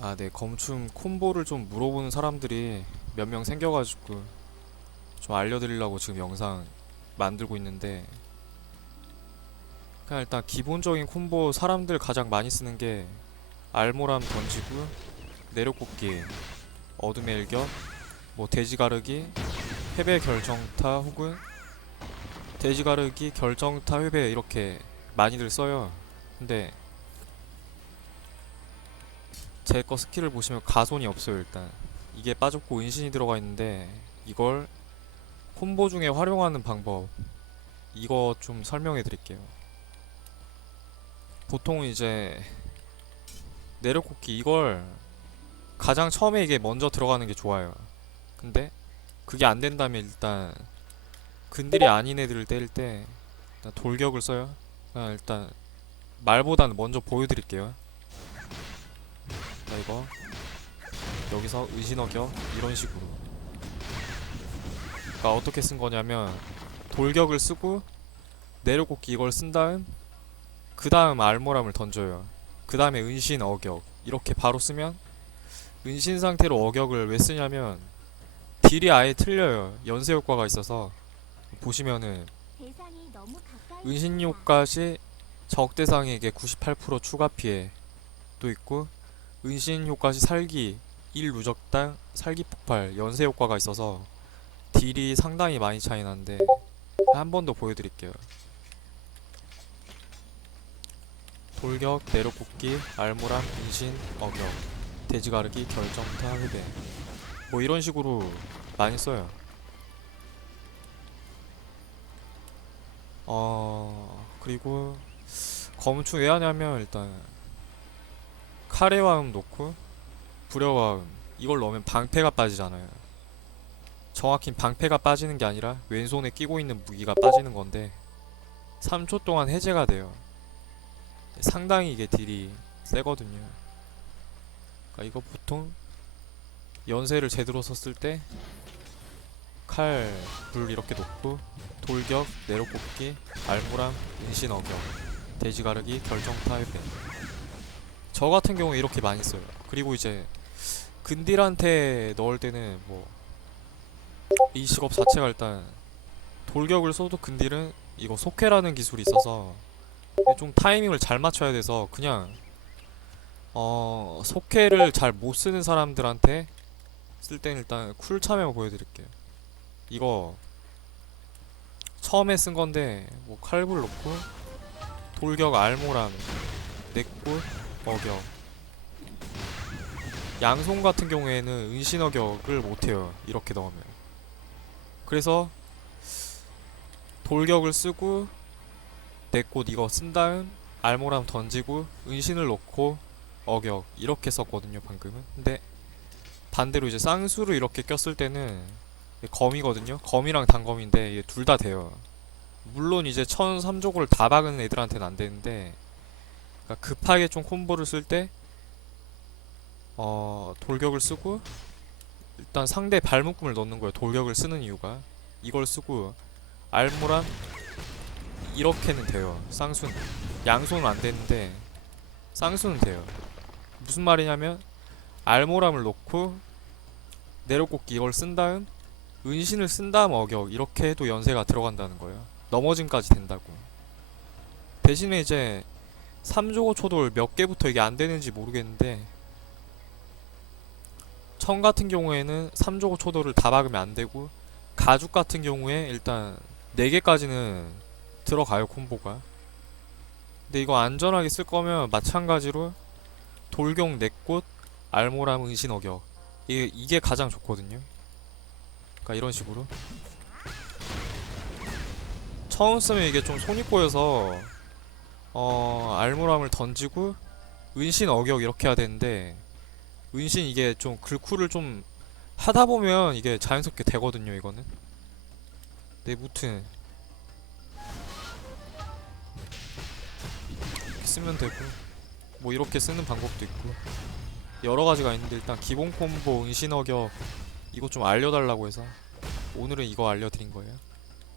아, 네. 검춤 콤보를 좀 물어보는 사람들이 몇 명 생겨가지고 좀 알려드리려고 지금 영상 만들고 있는데 그냥 일단 기본적인 콤보 사람들 가장 많이 쓰는 게 알모람 던지고 내려꽂기 어둠의 일격 뭐 돼지 가르기 패배 결정타 혹은 돼지 가르기 결정타 회배 이렇게 많이들 써요 근데 제 거 스킬을 보시면 가손이 없어요 일단. 이게 빠졌고 은신이 들어가 있는데 이걸 콤보 중에 활용하는 방법 이거 좀 설명해 드릴게요. 보통은 이제 내려꽂기 이걸 가장 처음에 이게 먼저 들어가는 게 좋아요. 근데 그게 안 된다면 일단 근딜이 아닌 애들을 때릴 때 돌격을 써요. 그냥 일단 말보다는 먼저 보여드릴게요 자 이거. 여기서 의신어격 이런 식으로. 그러니까 어떻게 쓴 거냐면 돌격을 쓰고 내려꽂기 이걸 쓴 다음 그 다음 알모람을 던져요. 그 다음에 은신 어격. 이렇게 바로 쓰면 은신 상태로 어격을 왜 쓰냐면 딜이 아예 틀려요. 연쇄 효과가 있어서. 보시면은 은신 있습니다. 효과 시 적 대상에게 98% 추가 피해 도 있고 은신 효과시 살기 1 누적당 살기 폭발 연쇄 효과가 있어서 딜이 상당히 많이 차이 나는데 한 번 더 보여드릴게요. 돌격 내려꽂기 알모람 은신 어격 돼지 가르기 결정타 회배 뭐 이런 식으로 많이 써요. 어 그리고 검충 왜 하냐면 일단 카레와음 놓고 불여와음. 이걸 넣으면 방패가 빠지잖아요. 정확히 방패가 빠지는 게 아니라 왼손에 끼고 있는 무기가 빠지는 건데 3초 동안 해제가 돼요. 상당히 이게 딜이 세거든요. 그러니까 이거 보통 연쇄를 제대로 썼을 때 칼, 불 이렇게 놓고 돌격, 내려뽑기, 알무람, 은신 어격, 돼지 가르기, 결정타 회배. 저 같은 경우에 이렇게 많이 써요. 그리고 이제 근딜한테 넣을 때는 뭐 이 직업 자체가 일단 돌격을 써도 근딜은 이거 속회라는 기술이 있어서 좀 타이밍을 잘 맞춰야 돼서 그냥 어 속회를 잘 못 쓰는 사람들한테 쓸 때는 일단 쿨 참여 보여드릴게요. 이거 처음에 쓴 건데 뭐 칼불 놓고 돌격 알모람 내꽃 어격 양손 같은 경우에는 은신 어격을 못해요 이렇게 넣으면 그래서 돌격을 쓰고 내꽃 이거 쓴 다음 알모람 던지고 은신을 놓고 어격 이렇게 썼거든요 방금은 근데 반대로 이제 쌍수를 이렇게 꼈을 때는 검이거든요. 검이랑 단검인데 이게 둘다 돼요. 물론 이제 천 3조골 다 박은 애들한테는 안 되는데 그러니까 급하게 좀 콤보를 쓸 때 어, 돌격을 쓰고 일단 상대 발묶음을 넣는 거예요. 돌격을 쓰는 이유가 이걸 쓰고 알모란 이렇게는 돼요. 쌍수는 양손은 안 되는데 쌍수는 돼요. 무슨 말이냐면 알모람을 놓고 내려꽂기 이걸 쓴 다음 은신을 쓴 다음 어격 이렇게 해도 연세가 들어간다는 거예요. 넘어짐까지 된다고. 대신에 이제 3조고 초돌 몇 개부터 이게 안 되는지 모르겠는데 청 같은 경우에는 3조고 초돌을 다 박으면 안 되고 가죽 같은 경우에 일단 4개까지는 들어가요 콤보가. 근데 이거 안전하게 쓸 거면 마찬가지로 돌격 내꽃 알모람 은신 어격 이게, 이게 가장 좋거든요. 그러니까 이런 식으로 처음 쓰면 이게 좀 손이 꼬여서 어 알모람을 던지고 은신 어격 이렇게 해야 되는데 은신 이게 좀 글쿠를 좀 하다 보면 이게 자연스럽게 되거든요 이거는. 네 무튼. 이렇게 쓰면 되고 뭐 이렇게 쓰는 방법도 있고. 여러 가지가 있는데 일단 기본 콤보 은신 어격 이거 좀 알려달라고 해서 오늘은 이거 알려드린 거예요.